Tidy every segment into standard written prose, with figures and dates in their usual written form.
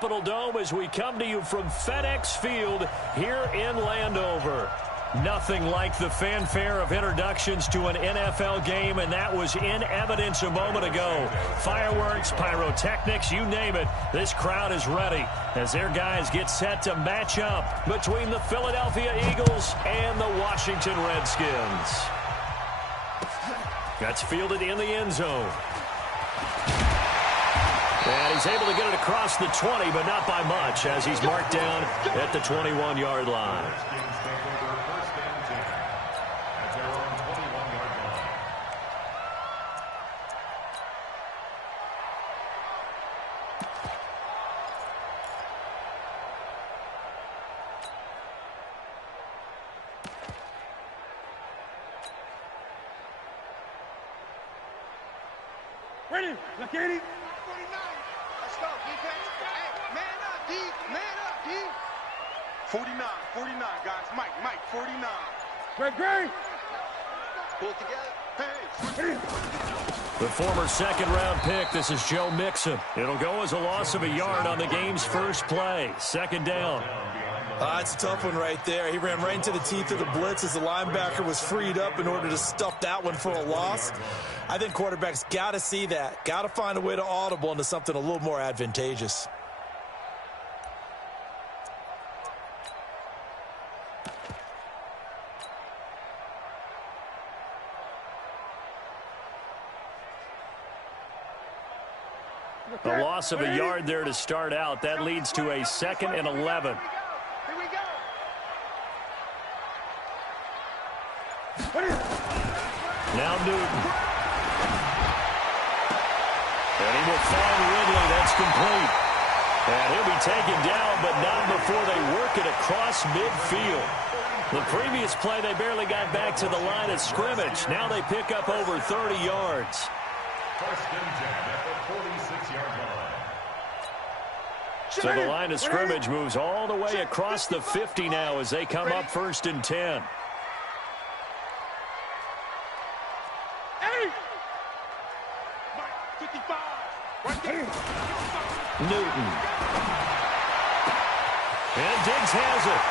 Capitol Dome as we come to you from FedEx Field here in Landover. Nothing like the fanfare of introductions to an NFL game, and that was in evidence a moment ago. Fireworks, pyrotechnics, you name it. This crowd is ready as their guys get set to match up between the Philadelphia Eagles and the Washington Redskins. That's fielded in the end zone. And he's able to get it across the 20, but not by much as he's marked down at the 21-yard line. Ready, look at it. 49. Let's go, defense. Hey, man up, D. Man up, D. 49, guys. Mike, 49. Great. Pull it together. Hey. The former second-round pick, this is Joe Mixon. It'll go as a loss of a yard on the game's first play. Second down. It's a tough one right there. He ran right into the teeth of the blitz as the linebacker was freed up in order to stuff that one for a loss. I think quarterbacks got to see that. Got to find a way to audible into something a little more advantageous. A loss of a yard there to start out. That leads to a 2nd and 11. Here we go. Now Newton. And he will find Ridley. That's complete. And he'll be taken down, but not before they work it across midfield. The previous play, they barely got back to the line of scrimmage. Now they pick up over 30 yards. First and 10 at the 46-yard line. So the line of scrimmage moves all the way across the 50 now as they come up 1st and 10. Newton. And Diggs has it.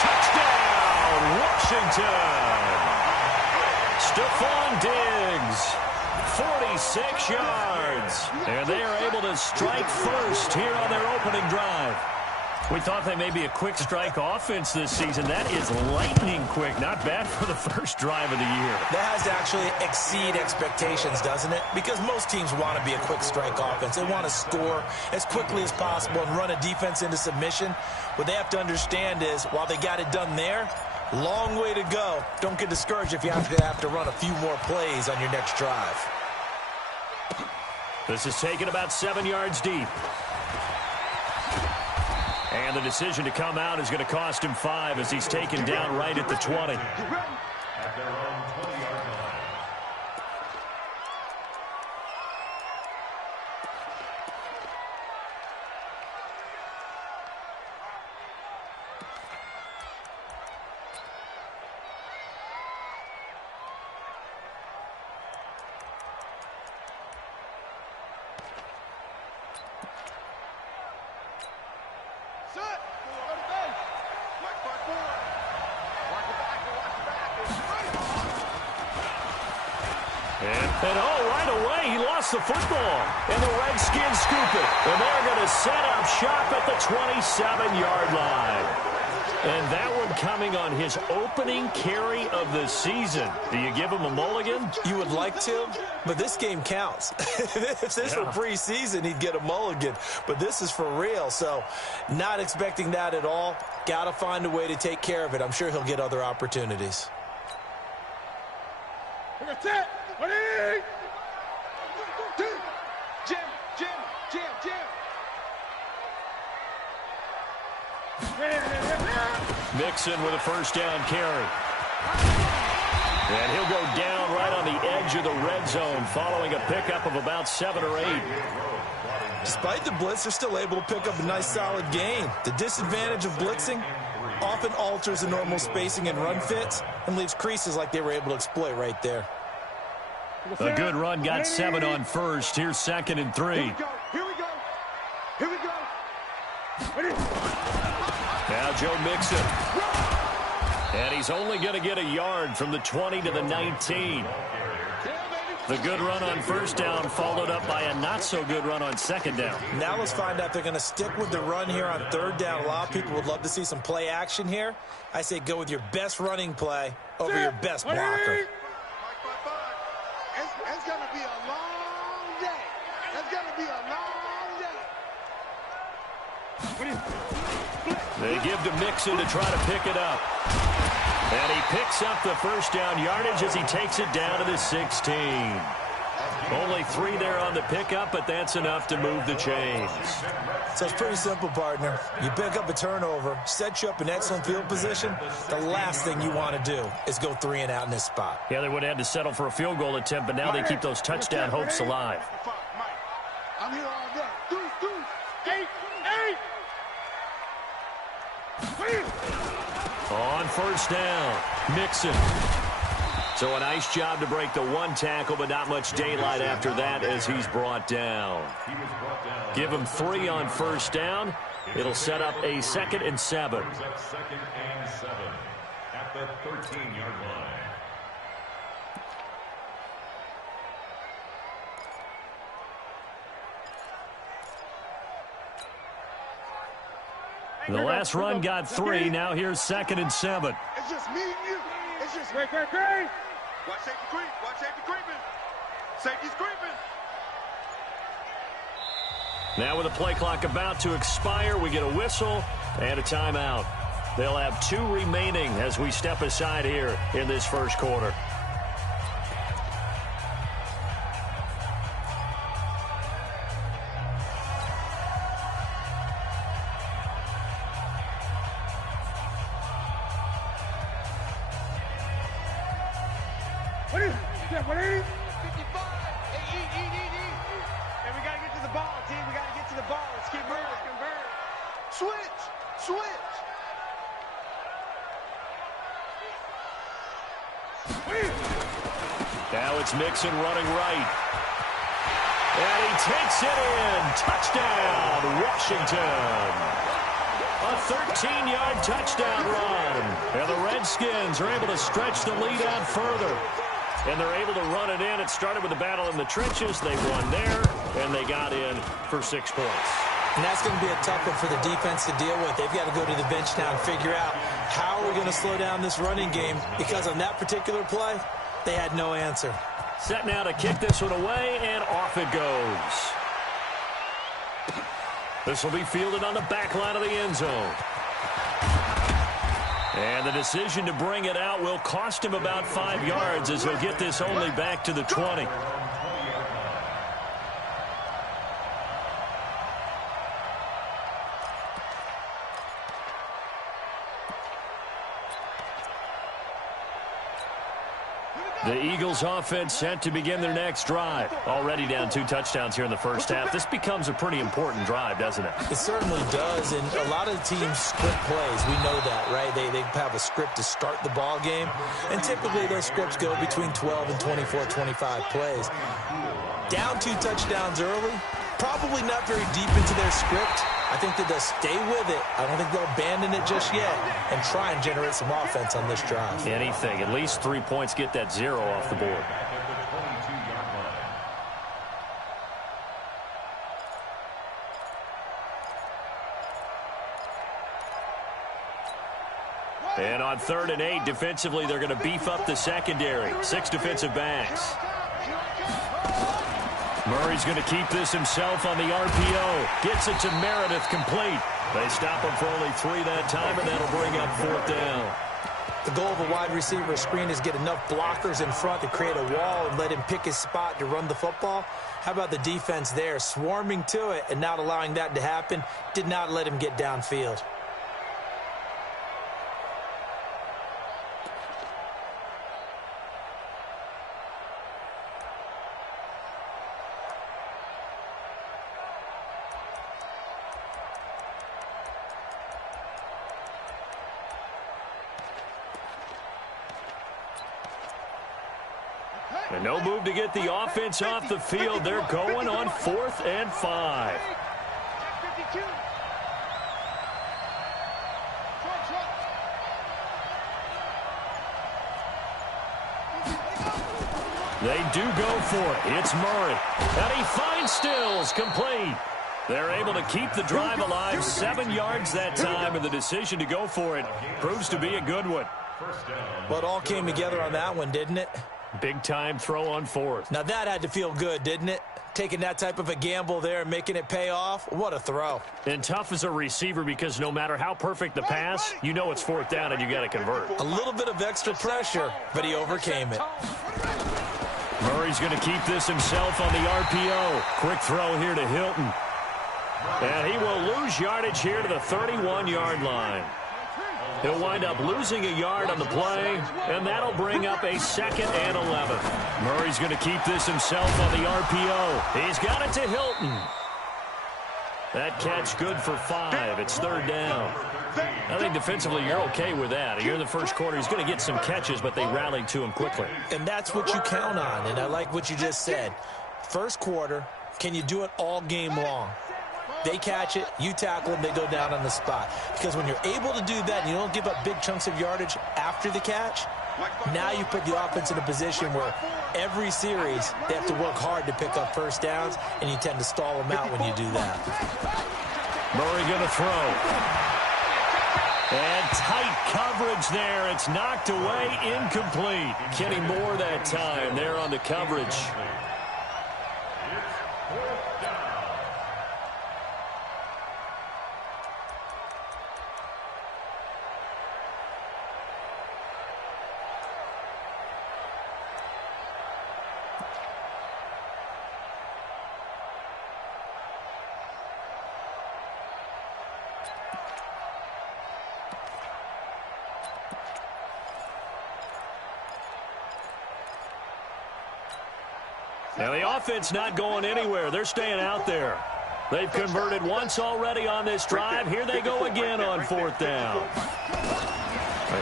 Touchdown, Washington. Stephon Diggs, 46 yards. And they are able to strike first here on their opening drive. We thought they may be a quick strike offense this season. That is lightning quick. Not bad for the first drive of the year. That has to actually exceed expectations, doesn't it? Because most teams want to be a quick strike offense. They want to score as quickly as possible and run a defense into submission. What they have to understand is, while they got it done there, long way to go. Don't get discouraged if you have to run a few more plays on your next drive. This is taken about 7 yards deep. And the decision to come out is going to cost him 5 as he's taken down right at the 20. At their own 20-yard line. And right away, he lost the football. And the Redskins scoop it. And they're going to set up shop at the 27-yard line. And that one coming on his opening carry of the season. Do you give him a mulligan? You would like to, but this game counts. If this were preseason, he'd get a mulligan. But this is for real, so not expecting that at all. Got to find a way to take care of it. I'm sure he'll get other opportunities. Mixon with a first down carry. And he'll go down right on the edge of the red zone following a pickup of about 7 or 8. Despite the blitz, they're still able to pick up a nice solid gain. The disadvantage of blitzing often alters the normal spacing and run fits and leaves creases like they were able to exploit right there. A good run got 7 on first. Here's 2nd and 3. Here we go. Here we go. Ready? Now Joe Mixon. And he's only going to get a yard from the 20 to the 19. The good run on first down followed up by a not-so-good run on second down. Now let's find out if they're going to stick with the run here on third down. A lot of people would love to see some play action here. I say go with your best running play over your best blocker. It's going to be a long day. It's going to be a long day. They give to Mixon to try to pick it up. And he picks up the first down yardage as he takes it down to the 16. Only 3 there on the pickup, but that's enough to move the chains. So it's pretty simple, partner. You pick up a turnover, set you up in excellent field position. The last thing you want to do is go 3 and out in this spot. Yeah, they would have had to settle for a field goal attempt, but now they keep those touchdown hopes alive. I'm here all day. Deuce. 8. On first down, Mixon. So a nice job to break the 1 tackle, but not much daylight after that as he's brought down. Give him 3 on first down. It'll set up a 2nd and 7. Second and 7 at the 13-yard line. The last run got 3. Now here's 2nd and 7. It's just me and you. It's just Great. Watch safety creep. Watch safety creeping. Safety's creeping. Now with the play clock about to expire, we get a whistle and a timeout. They'll have 2 remaining as we step aside here in this first quarter. What is it? 55. And we got to get to the ball, team. We got to get to the ball. Let's keep moving. Switch. Now it's Mixon running right. And he takes it in. Touchdown, Washington. A 13-yard touchdown run. And the Redskins are able to stretch the lead out further. And they're able to run it in. It started with a battle in the trenches. They won there, and they got in for 6 points. And that's going to be a tough one for the defense to deal with. They've got to go to the bench now and figure out how are we going to slow down this running game, because on that particular play, they had no answer. Set now to kick this one away, and off it goes. This will be fielded on the back line of the end zone. And the decision to bring it out will cost him about 5 yards as he'll get this only back to the 20. The Eagles offense set to begin their next drive. Already down 2 touchdowns here in the first half. This becomes a pretty important drive, doesn't it? It certainly does, and a lot of the teams script plays. We know that, right? They have a script to start the ball game, and typically those scripts go between 12 and 24, 25 plays. Down 2 touchdowns early, probably not very deep into their script. I think that they'll stay with it. I don't think they'll abandon it just yet and try and generate some offense on this drive. Anything. At least 3 points, get that 0 off the board. And on 3rd and 8, defensively, they're going to beef up the secondary. 6 defensive backs. Murray's going to keep this himself on the RPO. Gets it to Meredith, complete. They stop him for only 3 that time, and that'll bring up 4th down. The goal of a wide receiver screen is get enough blockers in front to create a wall and let him pick his spot to run the football. How about the defense there, swarming to it and not allowing that to happen? Did not let him get downfield. And no move to get the offense off the field. They're going on 4th and 5. They do go for it. It's Murray. And he finds Stills, complete. They're able to keep the drive alive, 7 yards that time, and the decision to go for it proves to be a good one. Well, it all came together on that one, didn't it? Big-time throw on fourth. Now that had to feel good, didn't it? Taking that type of a gamble there and making it pay off. What a throw. And tough as a receiver because no matter how perfect the pass, you know it's fourth down and you got to convert. A little bit of extra pressure, but he overcame it. Murray's going to keep this himself on the RPO. Quick throw here to Hilton. And he will lose yardage here to the 31-yard line. He'll wind up losing a yard on the play, and that'll bring up a 2nd and 11. Murray's going to keep this himself on the RPO. He's got it to Hilton. That catch good for 5. It's 3rd down. I think defensively you're okay with that. Here in the first quarter, he's going to get some catches, but they rallied to him quickly. And that's what you count on, and I like what you just said. First quarter, can you do it all game long? They catch it, you tackle them, they go down on the spot. Because when you're able to do that and you don't give up big chunks of yardage after the catch, now you put the offense in a position where every series they have to work hard to pick up first downs, and you tend to stall them out when you do that. Murray going to throw. And tight coverage there. It's knocked away, incomplete. Kenny Moore that time there on the coverage. Now the offense not going anywhere. They're staying out there. They've converted once already on this drive. Here they go again on 4th down.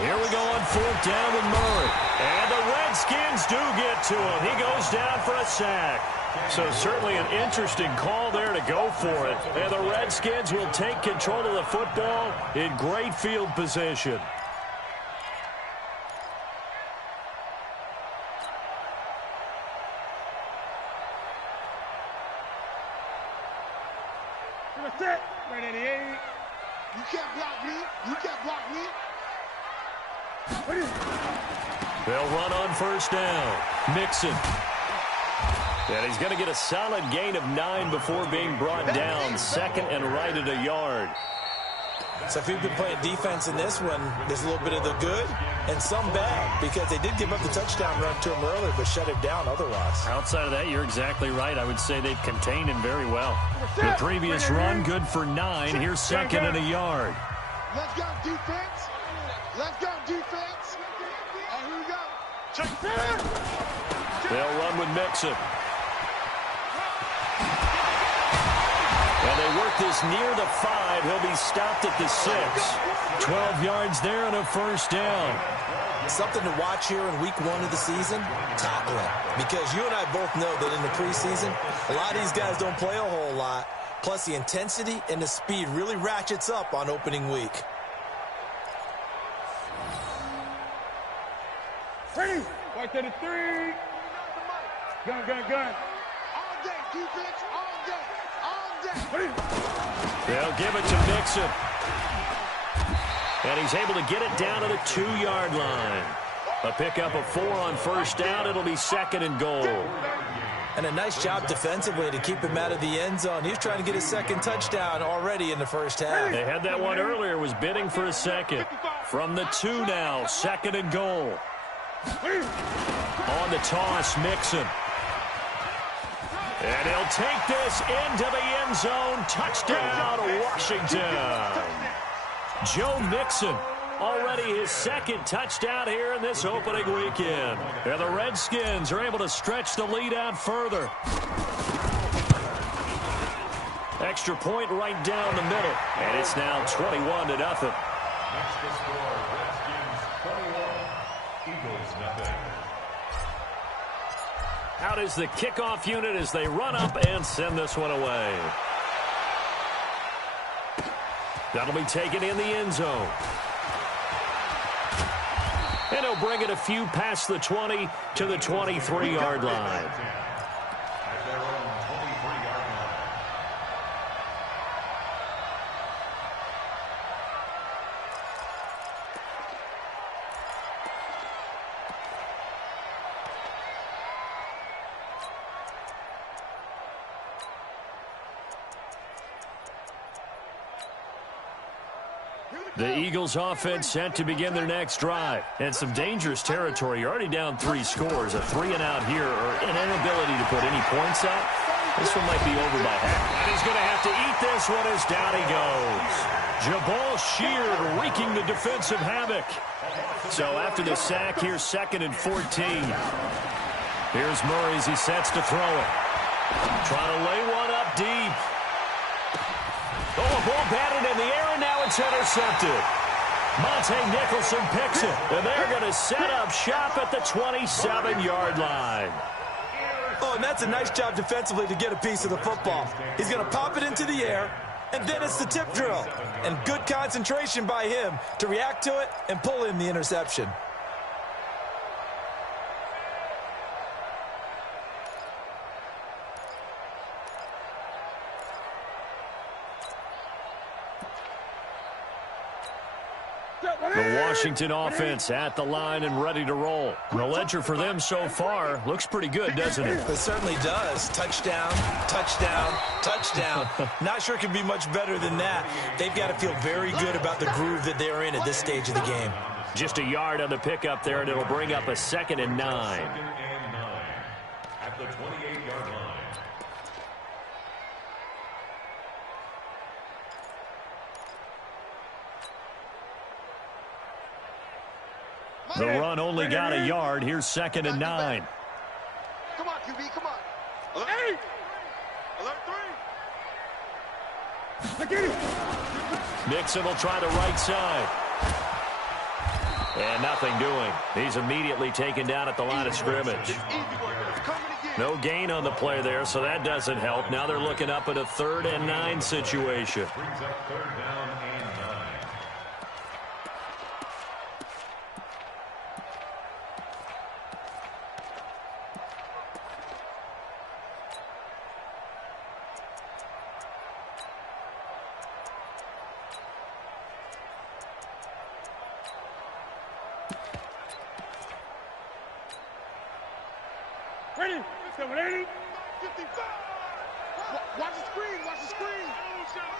Here we go on 4th down with Murray. And the Redskins do get to him. He goes down for a sack. So certainly an interesting call there to go for it. And the Redskins will take control of the football in great field position. Right at the 8. You can't block me. You can't block me. They'll run on 1st down. Mixon. And he's going to get a solid gain of 9 before being brought down. 2nd and right at a yard. So if you've been playing defense in this one, there's a little bit of the good and some bad, because they did give up the touchdown run to him earlier, but shut him down otherwise. Outside of that, you're exactly right. I would say they've contained him very well. The previous run, good for 9. Here's 2nd and a yard. Let's go, defense. Let's go, defense. And here we go. They'll run with Mixon. And they work this near the 5. He'll be stopped at the 6. 12 yards there and a 1st down. Something to watch here in week 1 of the season, tackling. Because you and I both know that in the preseason, a lot of these guys don't play a whole lot. Plus, the intensity and the speed really ratchets up on opening week. Ready? Right to the 3. Gun, gun, gun. All day, defense. All day. All day. Ready? They'll give it to Mixon. And he's able to get it down to the 2-yard line. A pickup of 4 on 1st down. It'll be 2nd and goal. And a nice job defensively to keep him out of the end zone. He was trying to get his 2nd touchdown already in the first half. They had that one earlier, was bidding for a 2nd. From the 2 now, 2nd and goal. On the toss, Mixon. And he'll take this into the end zone. Touchdown, Washington. Joe Mixon, already his 2nd touchdown here in this opening weekend. And the Redskins are able to stretch the lead out further. Extra point right down the middle. And it's now 21-0. Next to score, Redskins 21, Eagles nothing. Out is the kickoff unit as they run up and send this one away. That'll be taken in the end zone. And he'll bring it a few past the 20 to the 23-yard line. At their own 23-yard line. The Eagles offense set to begin their next drive. And some dangerous territory. You're already down 3 scores. A 3-and-out here or an inability to put any points up. This one might be over by half. And he's going to have to eat this one as down he goes. Jabal Sheard wreaking the defensive havoc. So after the sack, here's 2nd and 14. Here's Murray as he sets to throw it. Trying to lay one up deep. Oh, a ball batted in the air, and now it's intercepted. Monte Nicholson picks it, and they're going to set up shop at the 27-yard line. Oh, and that's a nice job defensively to get a piece of the football. He's going to pop it into the air, and then it's the tip drill. And good concentration by him to react to it and pull in the interception. The Washington offense at the line and ready to roll. The ledger for them so far looks pretty good, doesn't it? It certainly does. Touchdown, touchdown, touchdown. Not sure it can be much better than that. They've got to feel very good about the groove that they're in at this stage of the game. Just a yard on the pickup there, and it'll bring up a 2nd and 9. 2nd and 9 at the 28-yard line. The run only got a yard. Here's 2nd and 9. Come on, QB, come on. Alert 3. Mixon will try the right side. And nothing doing. He's immediately taken down at the line of scrimmage. No gain on the play there, so that doesn't help. Now they're looking up at a 3rd and 9 situation. Brings up 3rd down and 9. Ready? 780. 55. Watch the screen. Watch the screen.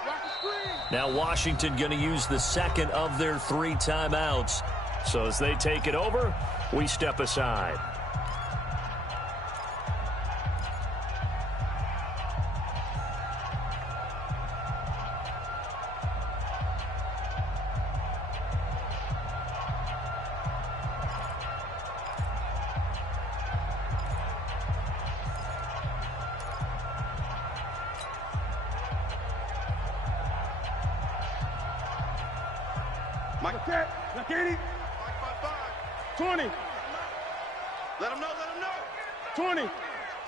Watch the screen. Now Washington going to use the 2nd of their 3 timeouts. So as they take it over, we step aside. Mike, like 80. 20. Let him know. 20.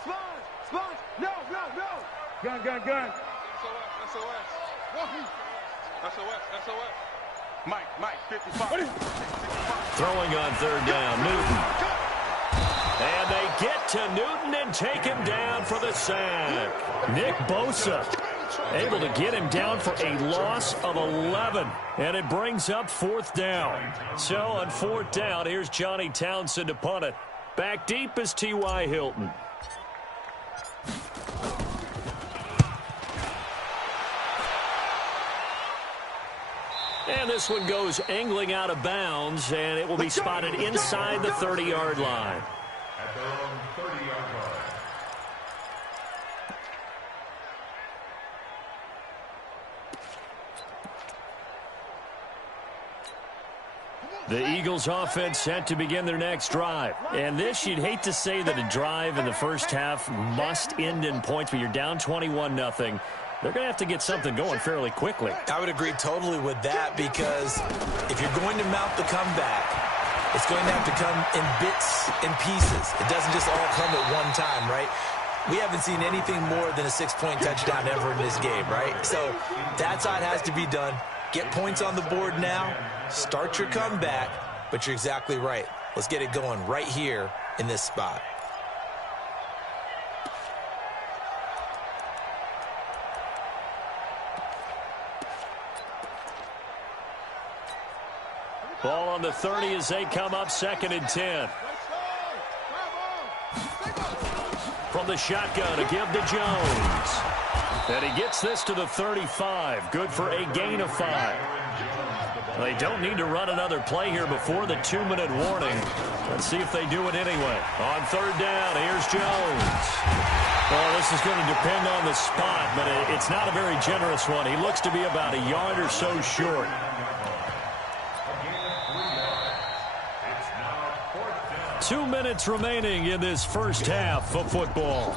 Sponge. No. Gun. SOS. Mike, 55. Throwing on 3rd down, Newton. And they get to Newton and take him down for the sack. Nick Bosa able to get him down for a loss of 11. And it brings up 4th down. So on 4th down, here's Johnny Townsend to punt it. Back deep is T.Y. Hilton. And this one goes angling out of bounds, and it will be spotted inside the 30-yard line. At their own 30-yard line. The Eagles offense set to begin their next drive. And this, you'd hate to say that a drive in the first half must end in points, but you're down 21-0. They're going to have to get something going fairly quickly. I would agree totally with that, because if you're going to mount the comeback, it's going to have to come in bits and pieces. It doesn't just all come at one time, right? We haven't seen anything more than a 6-point touchdown ever in this game, right? So that's how it has to be done. Get points on the board now. Start your comeback. But you're exactly right. Let's get it going right here in this spot. Ball on the 30 as they come up 2nd and 10. From the shotgun, a give to Jones. And he gets this to the 35. Good for a gain of 5. They don't need to run another play here before the 2-minute warning. Let's see if they do it anyway. On 3rd down, here's Jones. Well, this is going to depend on the spot, but it's not a very generous one. He looks to be about a yard or so short. It's now 4th down. 2 minutes remaining in this first half of football.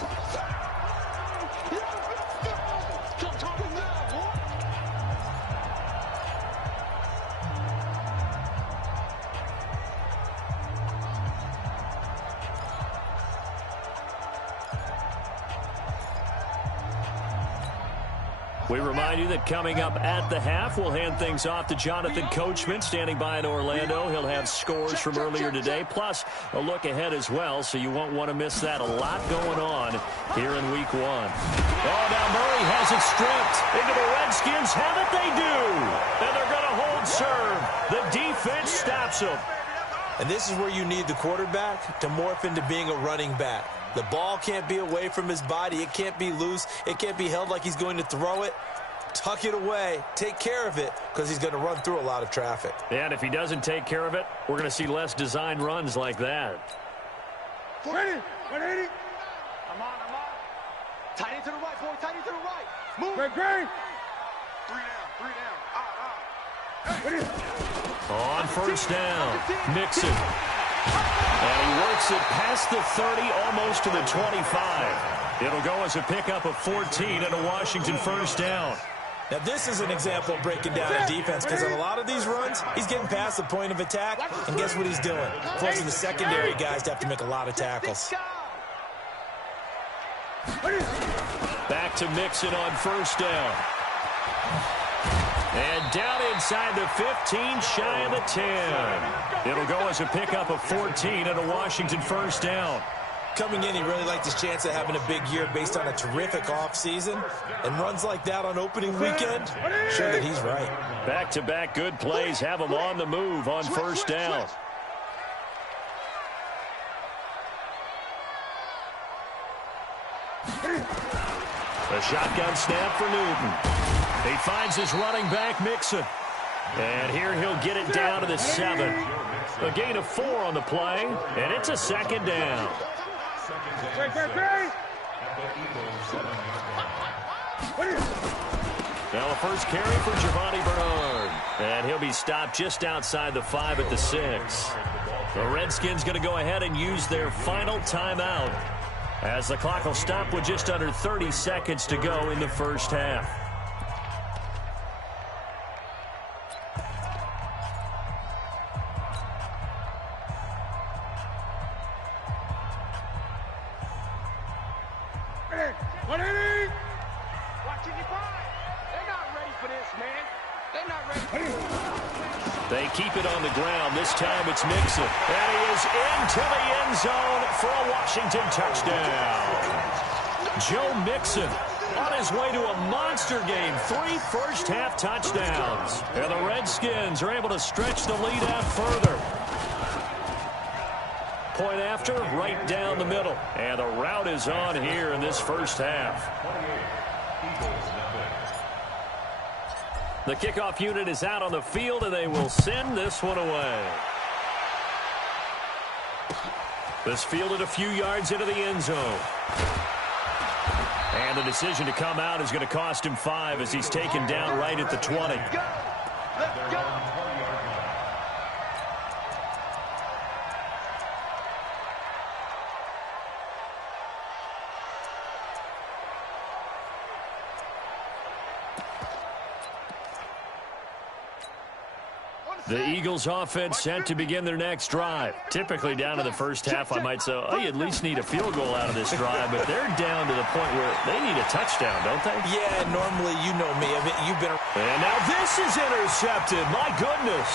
We remind you that coming up at the half, we'll hand things off to Jonathan Coachman, standing by in Orlando. He'll have scores from earlier today, plus a look ahead as well, so you won't want to miss that. A lot going on here in Week 1. Oh, now Murray has it stripped into the Redskins. Have it, they do. And they're going to hold serve. The defense stops them. And this is where you need the quarterback to morph into being a running back. The ball can't be away from his body. It can't be loose. It can't be held like he's going to throw it. Tuck it away. Take care of it because he's going to run through a lot of traffic. And if he doesn't take care of it, we're going to see less design runs like that. 180. 180. I'm on. Tight end to the right, boy. Tight end to the right. Move. Great. 3 down. On 1st down, Mixon. And he works it past the 30, almost to the 25. It'll go as a pickup of 14 and a Washington 1st down. Now, this is an example of breaking down a defense because on a lot of these runs, he's getting past the point of attack, and guess what he's doing? Forcing the secondary guys to have to make a lot of tackles. Back to Mixon on 1st down. And down inside the 15, shy of the 10. It'll go as a pickup of 14 and a Washington 1st down. Coming in, he really liked his chance of having a big year based on a terrific offseason. And runs like that on opening weekend, sure that he's right. Back-to-back good plays have him on the move on 1st down. A shotgun snap for Newton. He finds his running back, Mixon. And here he'll get it down to the 7. A gain of 4 on the play, and it's a 2nd down. Now a first carry for Giovanni Bernard. And he'll be stopped just outside the 5 at the 6. The Redskins going to go ahead and use their final timeout, as the clock will stop with just under 30 seconds to go in the first half. They keep it on the ground. This time it's Mixon. And he is into the end zone for a Washington touchdown. Joe Mixon on his way to a monster game. 3 first-half touchdowns. And the Redskins are able to stretch the lead out further. Point after, right down the middle. And the route is on here in this first half. The kickoff unit is out on the field, and they will send this one away. This fielded a few yards into the end zone. And the decision to come out is going to cost him 5 as he's taken down right at the 20. Let's go. The Eagles offense set to begin their next drive. Typically down to the first half, I might say, oh, you at least need a field goal out of this drive, but they're down to the point where they need a touchdown, don't they? Yeah, normally, you know me. I mean, you've been... And now this is intercepted. My goodness.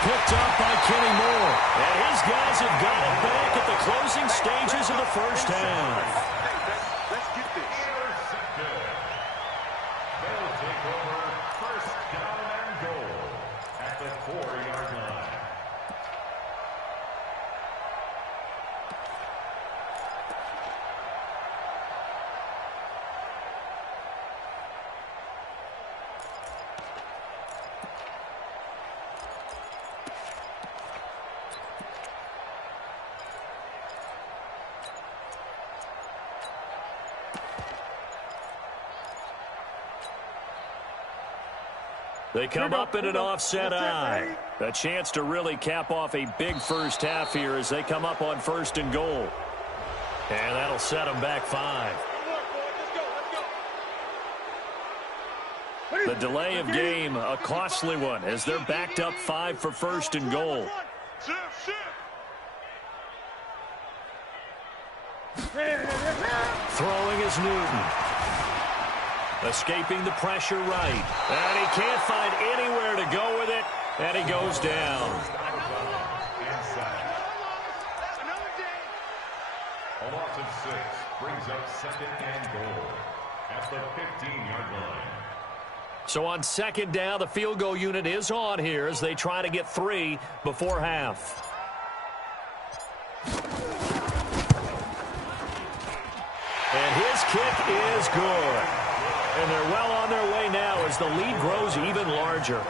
Picked up by Kenny Moore. And his guys have got it back at the closing stages of the first half. Let's get this. They'll take over first down and goal at the 4-yard line. They come up in an offset eye. A chance to really cap off a big first half here as they come up on 1st and goal. And that'll set them back 5. The delay of game, a costly one, as they're backed up 5 for 1st and goal. Throwing is Newton. Escaping the pressure right. And he can't find anywhere to go with it. And he goes down. A loss of 6 brings up 2nd and goal at the 15-yard line. So on 2nd down, the field goal unit is on here as they try to get 3 before half. And his kick is good. And they're well on their way now as the lead grows even larger.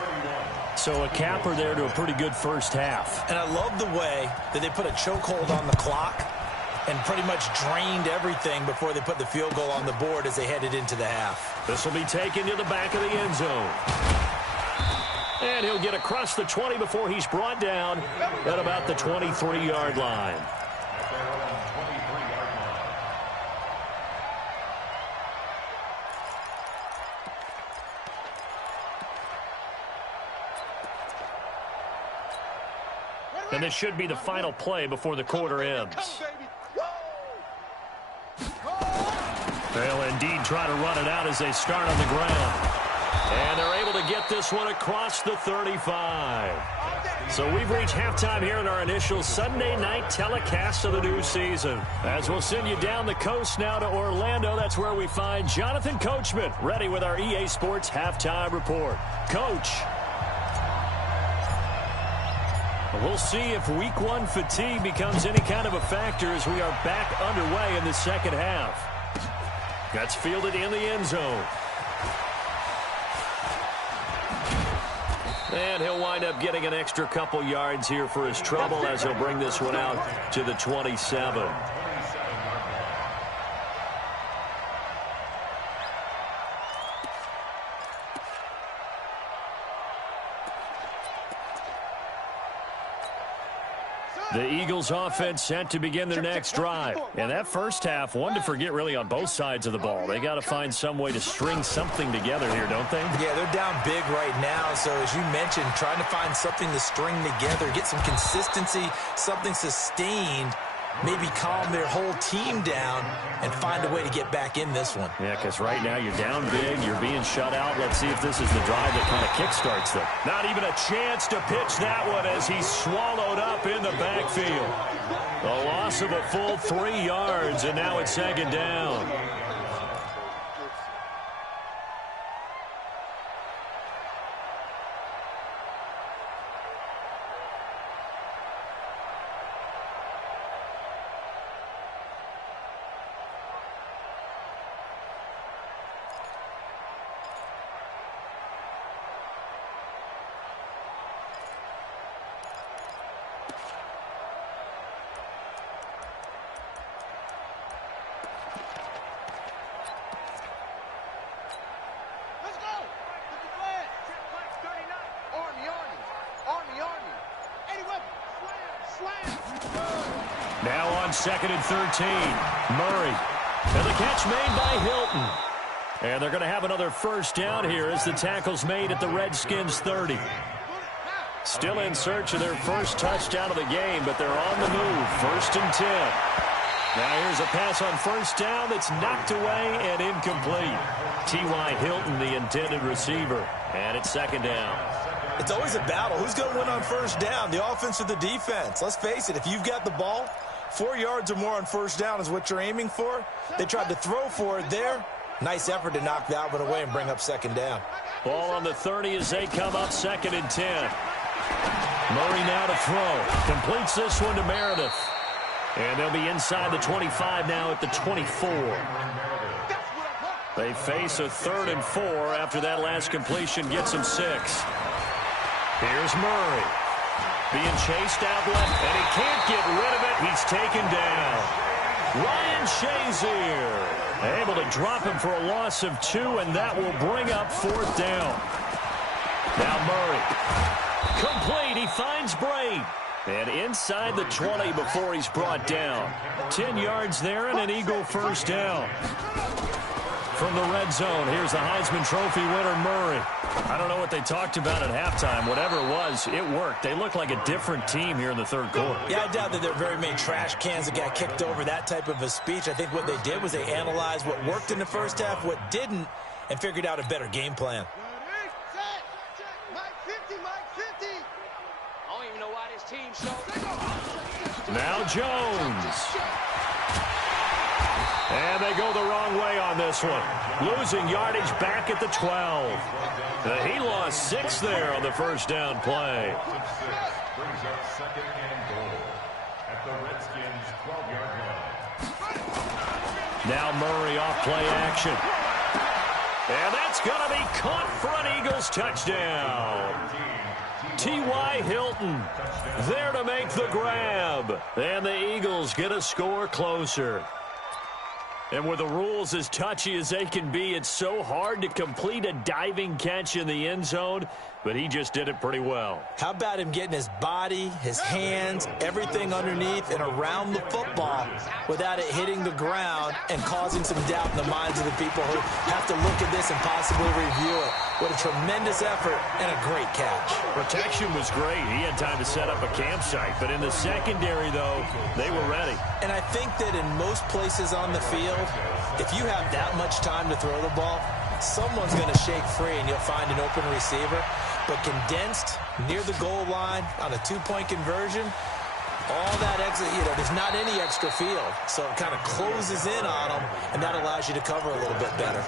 So a capper there to a pretty good first half. And I love the way that they put a chokehold on the clock and pretty much drained everything before they put the field goal on the board as they headed into the half. This will be taken to the back of the end zone. And he'll get across the 20 before he's brought down at about the 23-yard line. At their own 23-yard line. And this should be the final play before the quarter ends. They'll indeed try to run it out as they start on the ground. And they're able to get this one across the 35. So we've reached halftime here in our initial Sunday night telecast of the new season. As we'll send you down the coast now to Orlando, that's where we find Jonathan Coachman ready with our EA Sports halftime report. Coach. We'll see if week 1 fatigue becomes any kind of a factor as we are back underway in the second half. That's fielded in the end zone. And he'll wind up getting an extra couple yards here for his trouble as he'll bring this one out to the 27. The Eagles offense set to begin their next drive. And that first half, one to forget really on both sides of the ball. They got to find some way to string something together here, don't they? Yeah, they're down big right now. So as you mentioned, trying to find something to string together, get some consistency, something sustained, maybe calm their whole team down and find a way to get back in this one. Yeah, because right now you're down big, you're being shut out. Let's see if this is the drive that kind of kickstarts them. Not even a chance to pitch that one as he's swallowed up in the backfield. A loss of a full 3 yards, and now it's 2nd down. Now on 2nd and 13. Murray. And the catch made by Hilton. And they're going to have another first down here as the tackle's made at the Redskins 30. Still in search of their first touchdown of the game, but they're on the move. 1st and 10. Now here's a pass on first down that's knocked away and incomplete. T.Y. Hilton, the intended receiver. And it's 2nd down. It's always a battle. Who's going to win on first down, the offense or the defense? Let's face it, if you've got the ball, 4 yards or more on first down is what you're aiming for. They tried to throw for it there. Nice effort to knock that one away and bring up 2nd down. Ball on the 30 as they come up 2nd and 10. Murray now to throw. Completes this one to Meredith. And they'll be inside the 25 now at the 24. They face a 3rd and 4 after that last completion gets them 6. Here's Murray. Being chased out left, and he can't get rid of it. He's taken down. Ryan Shazier able to drop him for a loss of 2, and that will bring up 4th down. Now Murray. Complete. He finds Braid. And inside the 20 before he's brought down. 10 yards there and an Eagle first down. From the red zone, here's the Heisman Trophy winner, Murray. I don't know what they talked about at halftime. Whatever it was, it worked. They look like a different team here in the 3rd quarter. Yeah, I doubt that there are very many trash cans that got kicked over, that type of a speech. I think what they did was they analyzed what worked in the first half, what didn't, and figured out a better game plan. Now Jones. And they go the wrong way on this one. Losing yardage back at the 12. He lost 6 there on the first down play. Brings up 2nd and goal at the Redskins' 12-yard line. Now Murray off play action. And that's going to be caught for an Eagles touchdown. T.Y. Hilton there to make the grab. And the Eagles get a score closer. And with the rules as touchy as they can be, it's so hard to complete a diving catch in the end zone, but he just did it pretty well. How about him getting his body, his hands, everything underneath and around the football without it hitting the ground and causing some doubt in the minds of the people who have to look at this and possibly review it. What a tremendous effort and a great catch. Protection was great. He had time to set up a campsite, but in the secondary, though, they were ready. And I think that in most places on the field, if you have that much time to throw the ball, someone's going to shake free and you'll find an open receiver. But condensed near the goal line on a 2-point conversion, all that exit, there's not any extra field. So it kind of closes in on them, and that allows you to cover a little bit better.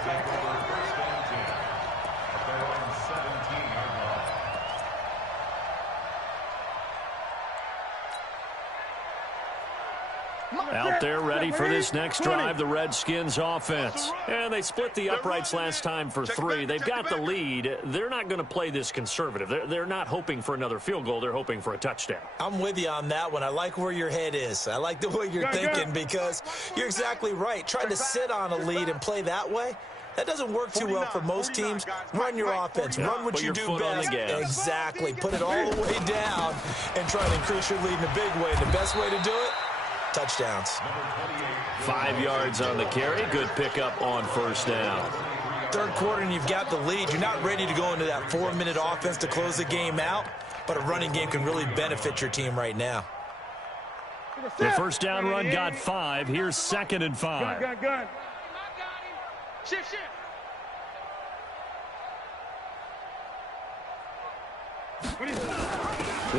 Out there ready for this next drive, the Redskins offense. And they split the uprights last time for 3. They've got the lead. They're not going to play this conservative. They're not hoping for another field goal. They're hoping for a touchdown. I'm with you on that one. I like where your head is. I like the way you're thinking because you're exactly right. Trying to sit on a lead and play that way, that doesn't work too well for most teams. Run your offense. Run what you do best. Exactly. Put it all the way down and try to increase your lead in a big way. The best way to do it, touchdowns. 5 yards on the carry. Good pickup on first down. 3rd quarter and you've got the lead. You're not ready to go into that 4-minute offense to close the game out, but a running game can really benefit your team right now. The first down run got 5. Here's 2nd and 5. Gun. Shift.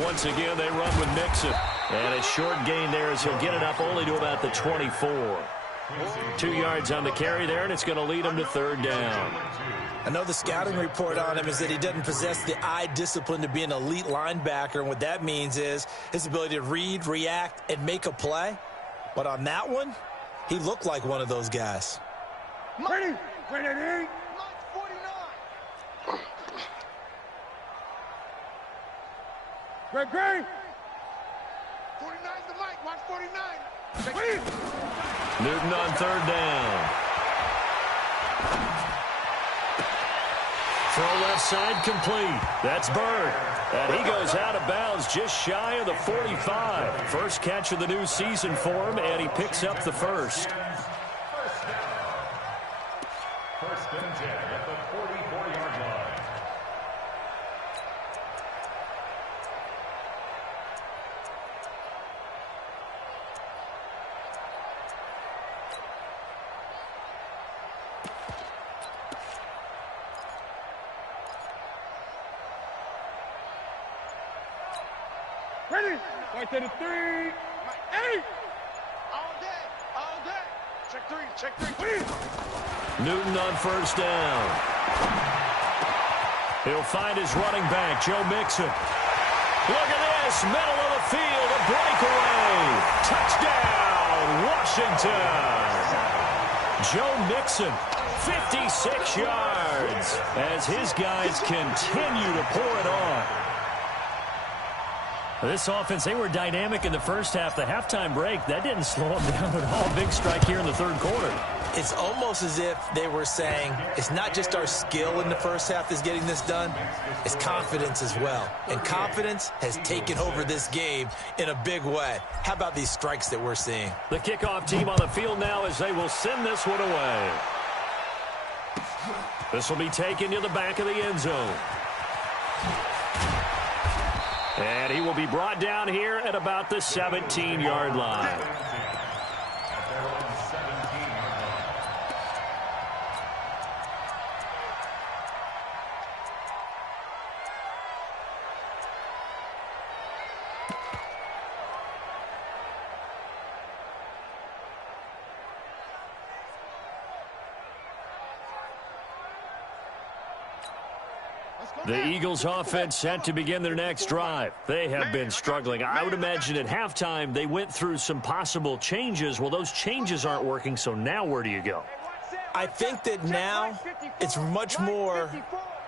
Once again, they run with Mixon. And a short gain there as he'll get it up only to about the 24. 2 yards on the carry there, and it's going to lead him to 3rd down. I know the scouting report on him is that he doesn't possess the eye discipline to be an elite linebacker, and what that means is his ability to read, react, and make a play. But on that one, he looked like one of those guys. Ready. Greg. 49's the mic. Watch 49. Newton on 3rd down. Throw left side complete. That's Bird. And he goes out of bounds just shy of the 45. First catch of the new season for him, and he picks up the first. First and 10 at the 44-yard line. Ready? Right to the 3. 8. All day. All day. Check three. Newton on first down. He'll find his running back, Joe Mixon. Look at this, middle of the field, a breakaway. Touchdown, Washington. Joe Mixon, 56 yards, as his guys continue to pour it on. This offense, they were dynamic in the first half. The halftime break, that didn't slow them down at all. Big strike here in the third quarter. It's almost as if they were saying, it's not just our skill in the first half that's getting this done, it's confidence as well. And confidence has taken over this game in a big way. How about these strikes that we're seeing? The kickoff team on the field now as they will send this one away. This will be taken to the back of the end zone. And he will be brought down here at about the 17-yard line. The Eagles offense set to begin their next drive. They have been struggling. I would imagine at halftime they went through some possible changes. Well, those changes aren't working, so now where do you go? I think that now it's much more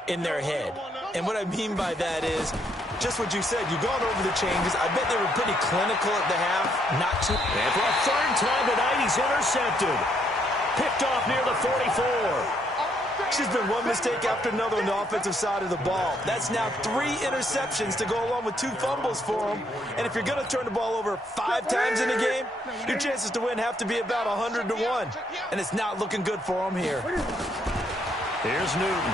in their head. And what I mean by that is just what you said. You've gone over the changes. I bet they were pretty clinical at the half. Not too. And for a third time tonight, he's intercepted. Picked off near the 44. It's just been one mistake after another on the offensive side of the ball. That's now 3 interceptions to go along with 2 fumbles for him. And if you're going to turn the ball over 5 times in a game, your chances to win have to be about 100 to 1. And it's not looking good for him here. Here's Newton.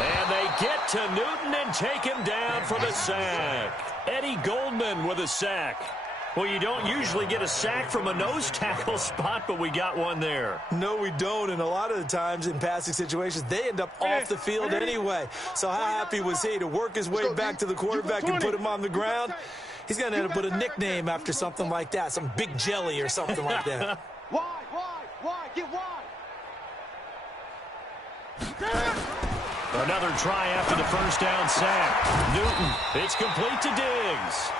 And they get to Newton and take him down for the sack. Eddie Goldman with a sack. Well, you don't usually get a sack from a nose tackle spot, but we got one there. No, we don't, and a lot of the times in passing situations, they end up off the field anyway. So how happy was he to work his way back to the quarterback and put him on the ground? He's going to end up with a nickname after something like that, some Big Jelly or something like that. Why? Get wide. Another try after the first down sack. Newton, it's complete to Diggs.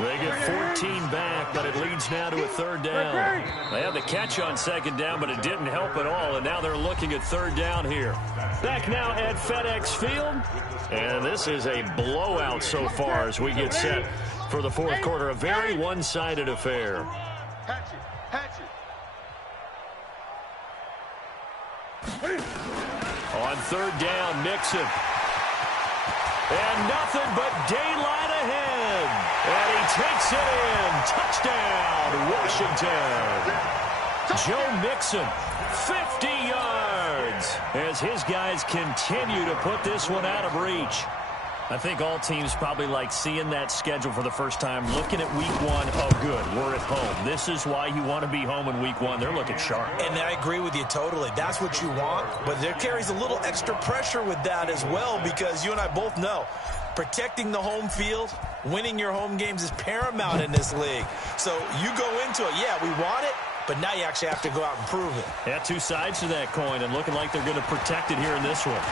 They get 14 back, but it leads now to a third down. They had the catch on second down, but it didn't help at all, and now they're looking at third down here. Back now at FedEx Field, and this is a blowout so far as we get set for the fourth quarter. A very one-sided affair. On third down, Mixon. And nothing but daylight ahead. And he takes it in. Touchdown, Washington. Joe Mixon, 50 yards, as his guys continue to put this one out of reach. I think all teams probably like seeing that schedule for the first time, looking at week 1. Oh, good, we're at home. This is why you want to be home in week 1. They're looking sharp. And I agree with you totally. That's what you want. But there carries a little extra pressure with that as well, because you and I both know protecting the home field, winning your home games is paramount in this league. So you go into it, yeah, we want it, but now you actually have to go out and prove it. Yeah, 2 sides to that coin, and looking like they're going to protect it here in this one.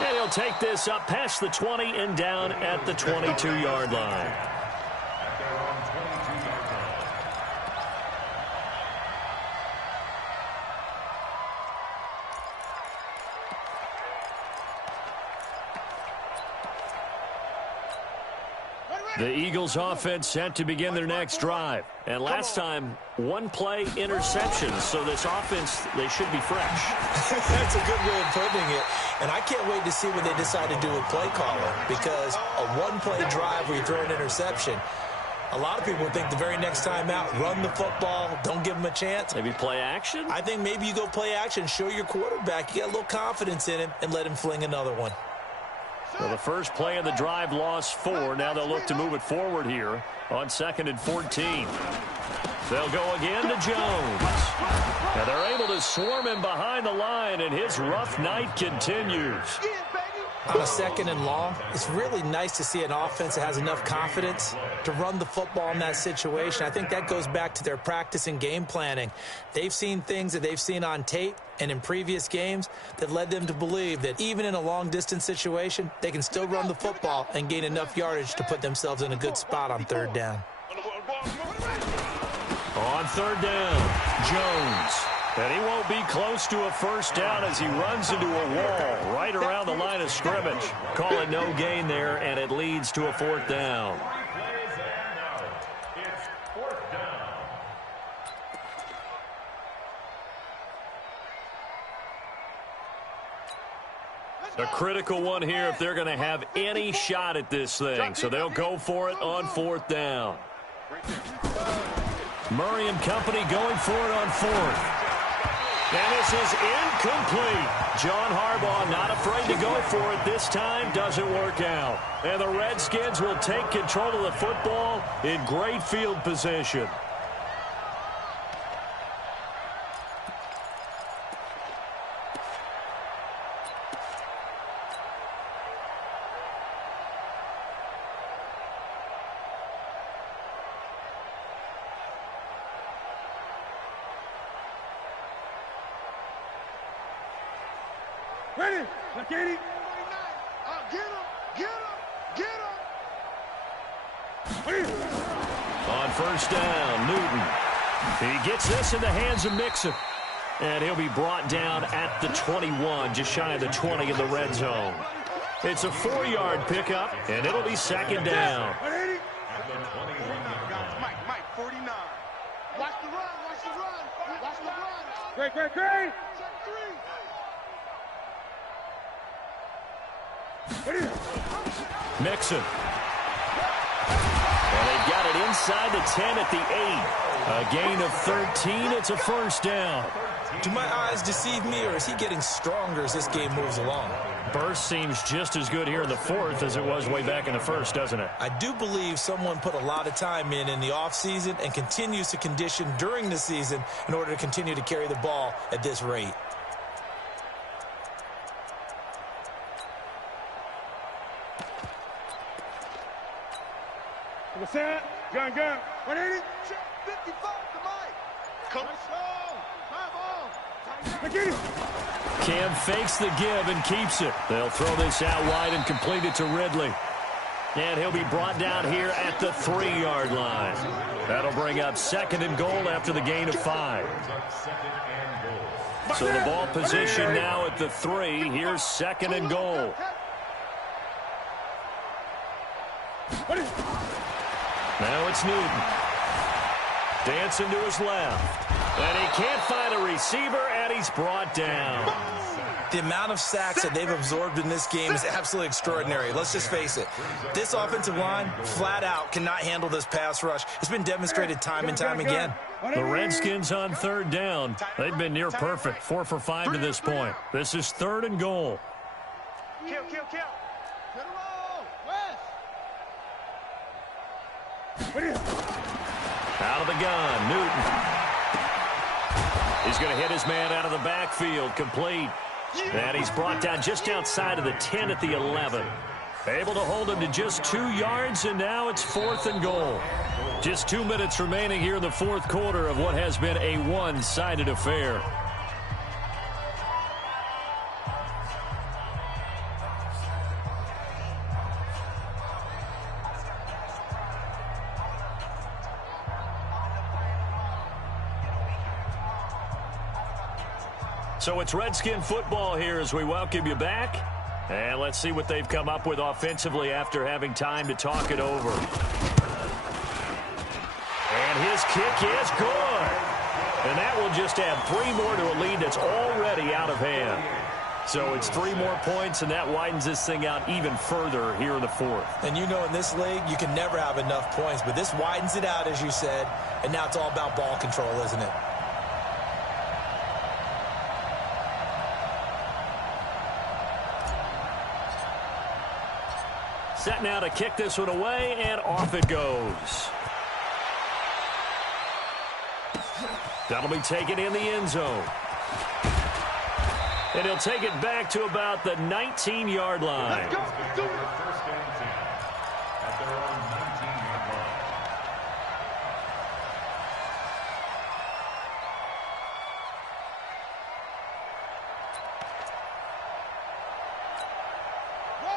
And he'll take this up past the 20 and down at the 22-yard line. The Eagles offense set to begin their next drive. And last time, 1-play interceptions. So this offense, they should be fresh. That's a good way of putting it. And I can't wait to see what they decide to do with play calling, because a 1-play drive where you throw an interception, a lot of people think the very next time out, run the football, don't give them a chance. Maybe play action? I think maybe you go play action, show your quarterback, you get a little confidence in him, and let him fling another one. Well, the first play of the drive lost 4. Now they'll look to move it forward here on 2nd and 14. They'll go again to Jones. And they're able to swarm him behind the line, and his rough night continues. On a 2nd and long, it's really nice to see an offense that has enough confidence to run the football in that situation. I think that goes back to their practice and game planning. They've seen things that they've seen on tape and in previous games that led them to believe that even in a long-distance situation, they can still run the football and gain enough yardage to put themselves in a good spot on 3rd down. On 3rd down, Jones. And he won't be close to a 1st down as he runs into a wall right around the line of scrimmage. Call it no gain there, and it leads to a 4th down. It's 4th down. A critical one here if they're going to have any shot at this thing. So they'll go for it on 4th down. Murray and company going for it on 4th. And this is incomplete. John Harbaugh not afraid to go for it this time. Doesn't work out. And the Redskins will take control of the football in great field position. Ready? Look at him. Get him. Get him. Get him. On 1st down, Newton. He gets this in the hands of Mixon. And he'll be brought down at the 21, just shy of the 20 in the red zone. It's a 4-yard pickup, and it'll be 2nd down. At the 21-yard line. Mike, 49. Watch the run. Watch the run. Watch the run. Great. Mixon. And they've got it inside the 10 at the 8. A gain of 13. It's a 1st down. Do my eyes deceive me, or is he getting stronger as this game moves along? Burst seems just as good here in the 4th as it was way back in the 1st, doesn't it? I do believe someone put a lot of time in the offseason and continues to condition during the season in order to continue to carry the ball at this rate. What's that? Gun. 180. 55 to Mike. Come on. Look at him. Cam fakes the give and keeps it. They'll throw this out wide and complete it to Ridley. And he'll be brought down here at the 3-yard line. That'll bring up 2nd and goal after the gain of 5. So the ball position now at the 3. Here's 2nd and goal. Now it's Newton. Dancing to his left. And he can't find a receiver, and he's brought down. The amount of sacks that they've absorbed in this game is absolutely extraordinary. Let's just face it. This offensive line, flat out, cannot handle this pass rush. It's been demonstrated time and time again. The Redskins on 3rd down. They've been near perfect, 4 for 5 to this point. This is 3rd and goal. Kill. Out of the gun, Newton. He's going to hit his man out of the backfield, complete. And he's brought down just outside of the 10 at the 11. Able to hold him to just 2 yards, and now it's 4th and goal. Just 2 minutes remaining here in the 4th quarter of what has been a one-sided affair. So it's Redskin football here as we welcome you back. And let's see what they've come up with offensively after having time to talk it over. And his kick is good. And that will just add 3 more to a lead that's already out of hand. So it's 3 more points, and that widens this thing out even further here in the 4th. And you know in this league, you can never have enough points. But this widens it out, as you said. And now it's all about ball control, isn't it? Set now to kick this one away, and off it goes. That'll be taken in the end zone. And he'll take it back to about the 19-yard line. Let's go. Let's do it. First and 10 at their own 19-yard line.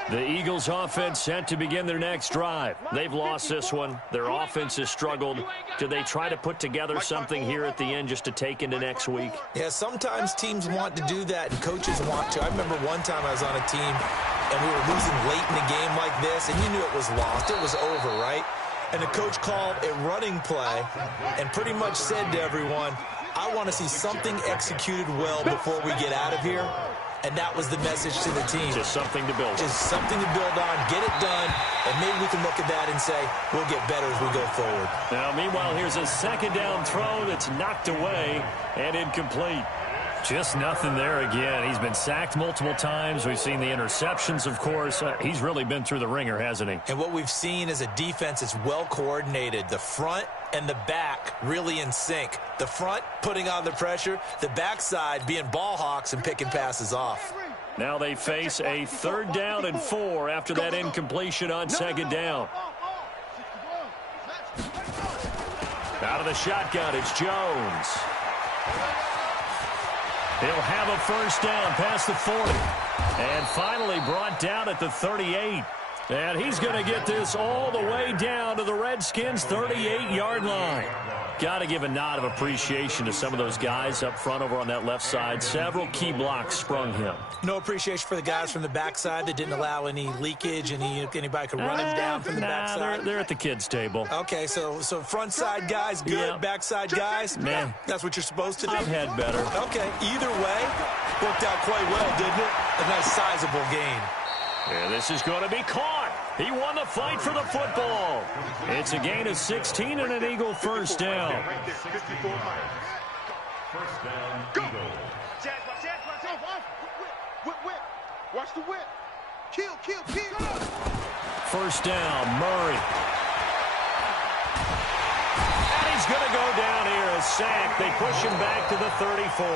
The Eagles offense set to begin their next drive. They've lost this one. Their offense has struggled. Do they try to put together something here at the end just to take into next week? Yeah, sometimes teams want to do that and coaches want to. I remember one time I was on a team and we were losing late in a game like this and you knew it was lost. It was over, right? And the coach called a running play and pretty much said to everyone, I want to see something executed well before we get out of here. And that was the message to the team. Just something to build on. Just something to build on, get it done, and maybe we can look at that and say, we'll get better as we go forward. Now, meanwhile, here's a second down throw that's knocked away and incomplete. Just nothing there again. He's been sacked multiple times. We've seen the interceptions, of course. He's really been through the ringer, hasn't he? And what we've seen is a defense that's well coordinated. The front and the back really in sync. The front putting on the pressure, the backside being ball hawks and picking passes off. Now they face a 3rd down and 4 after that incompletion on 2nd down. Out of the shotgun, it's Jones. He'll have a 1st down past the 40. And finally brought down at the 38. And he's going to get this all the way down to the Redskins' 38-yard line. Got to give a nod of appreciation to some of those guys up front over on that left side. Several key blocks sprung him. No appreciation for the guys from the backside that didn't allow any leakage, anybody could run him down from the backside. They're at the kids' table. Okay, so front side guys good, Yeah. backside guys, Man. that's what you're supposed to do. I've had better. Okay, either way, worked out quite well, didn't it? A nice sizable gain. And this is going to be caught. He won the fight for the football. It's a gain of 16 and an Eagle 1st down. 54 miles. First down, Eagles. Whip. Watch the whip. Kill. 1st down, Murray. And he's going to go down here, a sack. They push him back to the 34.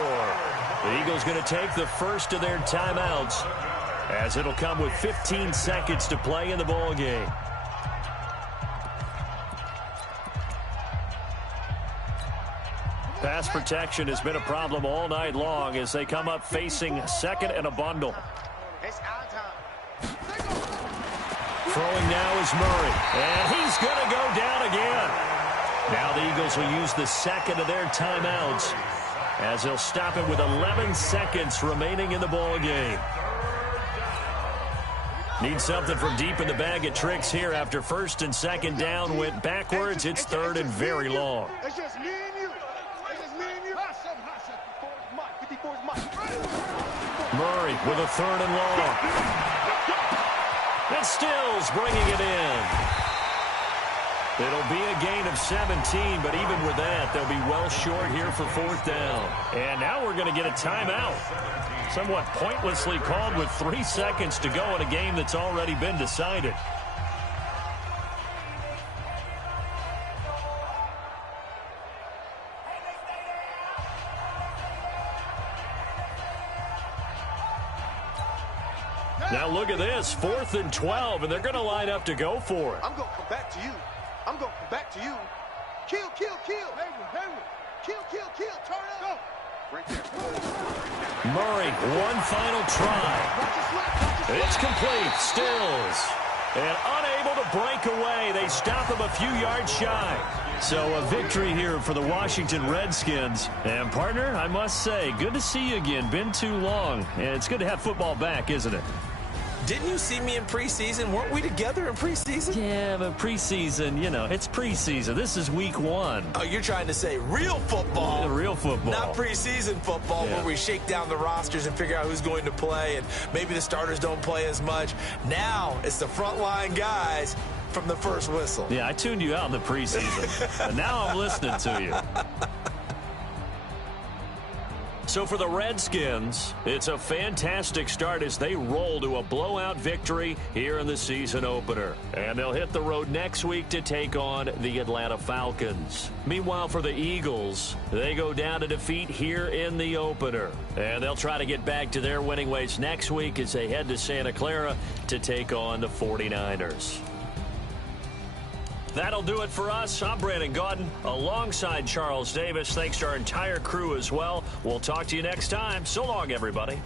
The Eagles going to take the first of their timeouts, as it'll come with 15 seconds to play in the ball game. Pass protection has been a problem all night long as they come up facing 2nd and a bundle. It's our time. Throwing now is Murray, and he's going to go down again. Now the Eagles will use the 2nd of their timeouts as they'll stop it with 11 seconds remaining in the ball game. Need something from deep in the bag of tricks here after 1st and 2nd down went backwards. It's 3rd and very long. It's just me and you. Murray with a 3rd and long. And Stills bringing it in. It'll be a gain of 17, but even with that, they'll be well short here for 4th down. And now we're going to get a timeout. Somewhat pointlessly called with 3 seconds to go in a game that's already been decided. Now look at this, 4th and 12, and they're going to line up to go for it. I'm going to come back to you. Kill. Hayward. Kill. Turn up. Right there. Murray, one final try. It's complete. Stills. And unable to break away. They stop him a few yards shy. So a victory here for the Washington Redskins. And partner, I must say, good to see you again. Been too long. And it's good to have football back, isn't it? Didn't you see me in preseason? Weren't we together in preseason? Yeah, but preseason, it's preseason. This is week 1. Oh, you're trying to say real football. Real football. Not preseason football where we shake down the rosters and figure out who's going to play, and maybe the starters don't play as much. Now it's the frontline guys from the first whistle. Yeah, I tuned you out in the preseason. And now I'm listening to you. So for the Redskins, it's a fantastic start as they roll to a blowout victory here in the season opener. And they'll hit the road next week to take on the Atlanta Falcons. Meanwhile, for the Eagles, they go down to defeat here in the opener. And they'll try to get back to their winning ways next week as they head to Santa Clara to take on the 49ers. That'll do it for us. I'm Brandon Gaudin alongside Charles Davis. Thanks to our entire crew as well. We'll talk to you next time. So long, everybody.